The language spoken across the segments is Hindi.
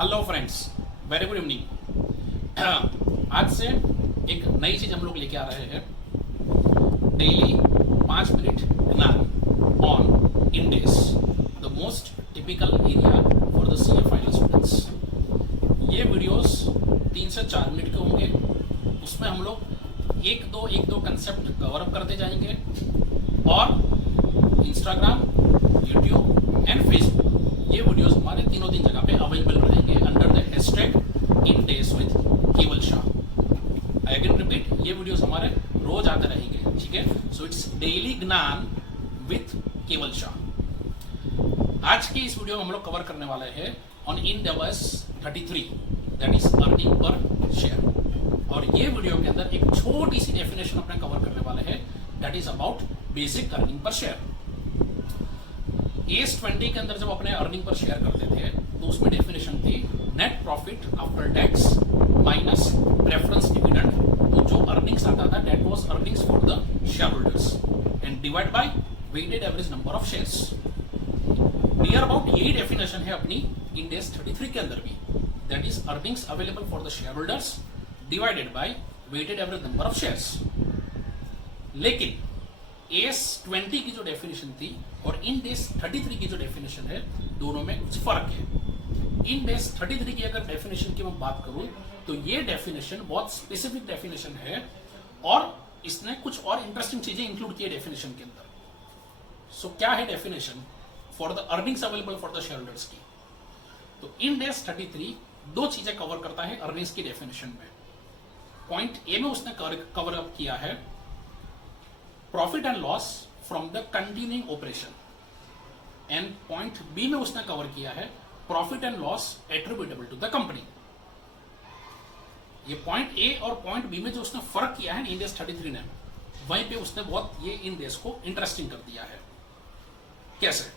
Hello friends, very good evening. आज से एक नई चीज हम लोग लेके आ रहे हैं। डेली 5 मिनट ज्ञान on Ind AS, the most typical area for the CA final students. ये वीडियोस 3 से 4 मिनट के होंगे। उसमें हम लोग एक दो कंसेप्ट कवर अप करते जाएंगे और इंस्टाग्राम, यूट्यूब एंड फेसबुक ये वीडियोस हमारे तीन जगह पे अवेलेबल रहेंगे under the hashtag in days with केवल शाह। आई अगेन रिपीट, ये वीडियोस हमारे रोज आते रहेंगे, ठीक है। सो इट्स डेली ज्ञान विथ केवल शाह। आज की इस वीडियो में हम लोग कवर करने वाले हैं on endeavours 33, that is earning per share. और ये वीडियो के अंदर एक छोटी सी डेफिनेशन अपने कवर करने वाले हैं, that is about basic earning per share. S 20 के अंदर जब अपने अर्निंग पर शेयर करते थे तो उसमें डेफिनेशन थी net profit after tax minus preference dividend. तो जो अर्निंग्स आता था that was earnings for the share holders and divide by weighted average number of shares. Near about यही डेफिनेशन है अपनी इंडेस 33 के अंदर भी, that is earnings available for the share holders divided by weighted average number of shares. लेकिन एस 20 की जो डेफिनेशन थी और इन डेस 33 की जो डेफिनेशन है, दोनों में कुछ फर्क है। इन डेस 33 की अगर डेफिनेशन की मैं बात करूं तो ये डेफिनेशन बहुत स्पेसिफिक डेफिनेशन है और इसने कुछ और इंटरेस्टिंग चीजें इंक्लूड की है डेफिनेशन के अंदर। सो क्या है definition for the earnings available for the share holders की? तो इन डेस 33 दो चीजें कवर करता है अर्निंग्स की डेफिनेशन में। पॉइंट ए में उसने कवर अप किया है profit and loss from the continuing operation, and point B में उसने कवर किया है profit and loss attributable to the company. ये पॉइंट ए और पॉइंट बी में जो उसने फर्क किया है इंडेस 33 ने, वहीं पे उसने बहुत ये इंडेस को इंटरेस्टिंग कर दिया है। कैसे?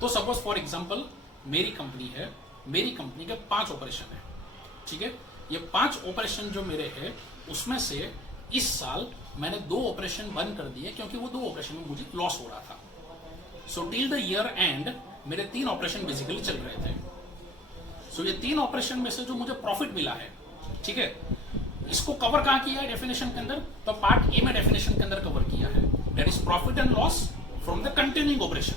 तो सपोज फॉर एग्जांपल मेरी कंपनी है, मेरी कंपनी के 5 ऑपरेशन है, ठीक है। ये 5 ऑपरेशन जो मेरे हैं उसमें से इस साल मैंने 2 ऑपरेशन बंद कर दिए क्योंकि वो 2 ऑपरेशन में मुझे लॉस हो रहा था। So till the year and मेरे 3 ऑपरेशन बेसिकली चल रहे थे। सो ये 3 ऑपरेशन में से जो मुझे प्रॉफिट मिला है, ठीक है, इसको कवर कहां किया है डेफिनेशन के अंदर? तो पार्ट ए में डेफिनेशन के अंदर कवर किया है, that is profit and loss from the continuing operation.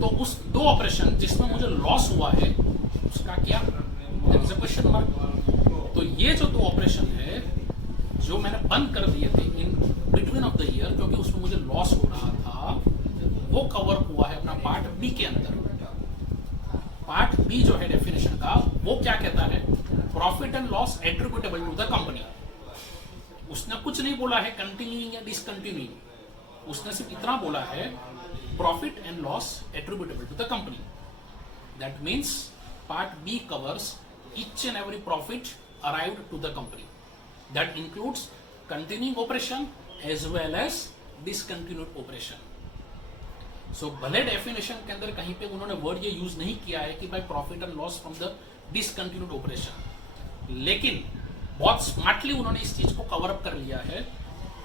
तो उस 2 ऑपरेशन जिसमें मुझे लॉस हुआ है उसका क्या, that is a question mark. तो ये जो 2 ऑपरेशन है जो मैंने बंद कर दिए थे in between of the year क्योंकि उसमें मुझे लॉस हो रहा था, वो कवर हुआ है अपना पार्ट बी के अंदर। पार्ट बी जो है डेफिनेशन का, वो क्या कहता है? Profit and loss attributable to the company. उसने कुछ नहीं बोला है कंटिन्यूइंग या डिसकंटिन्यूइंग, उसने सिर्फ इतना बोला है profit and loss attributable to the company. That means part B covers each and every profit arrived to the company. That includes continuing operation as well as discontinued operation. So भले डेफिनेशन के अंदर कहीं पे उन्होंने वर्ड ये यूज नहीं किया है कि भाई profit and loss from the discontinued operation, लेकिन बहुत स्मार्टली उन्होंने इस चीज को कवर अप कर लिया है।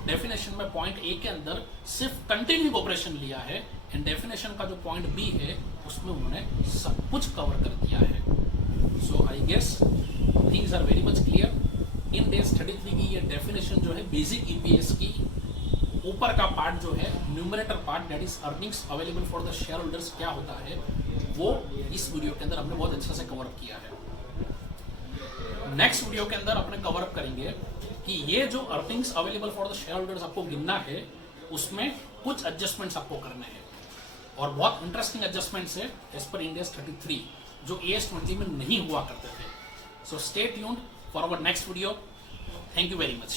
डेफिनेशन में पॉइंट ए के अंदर सिर्फ कंटिन्यूइंग ऑपरेशन लिया है एंड डेफिनेशन का जो पॉइंट बी है उसमें उन्होंने सब कुछ कवर कर दिया है। So I guess things are very much clear. In days 33 की ये डेफिनेशन जो है बेसिक ईपीएस की ऊपर का पार्ट जो है numerator part, that is earnings available for the share holders क्या होता है, वो इस वीडियो के अंदर हमने बहुत अच्छे से कवर अप किया है। नेक्स्ट वीडियो के अंदर अपने कवर अप करेंगे कि ये जो earnings available for the share holders आपको गिनना है उसमें कुछ एडजस्टमेंट्स आपको करने हैं और बहुत इंटरेस्टिंग एडजस्टमेंट्स है एज पर इंडेस 33 जो एस 20 में नहीं हुआ करते थे। So stay tuned for our next video. Thank you very much.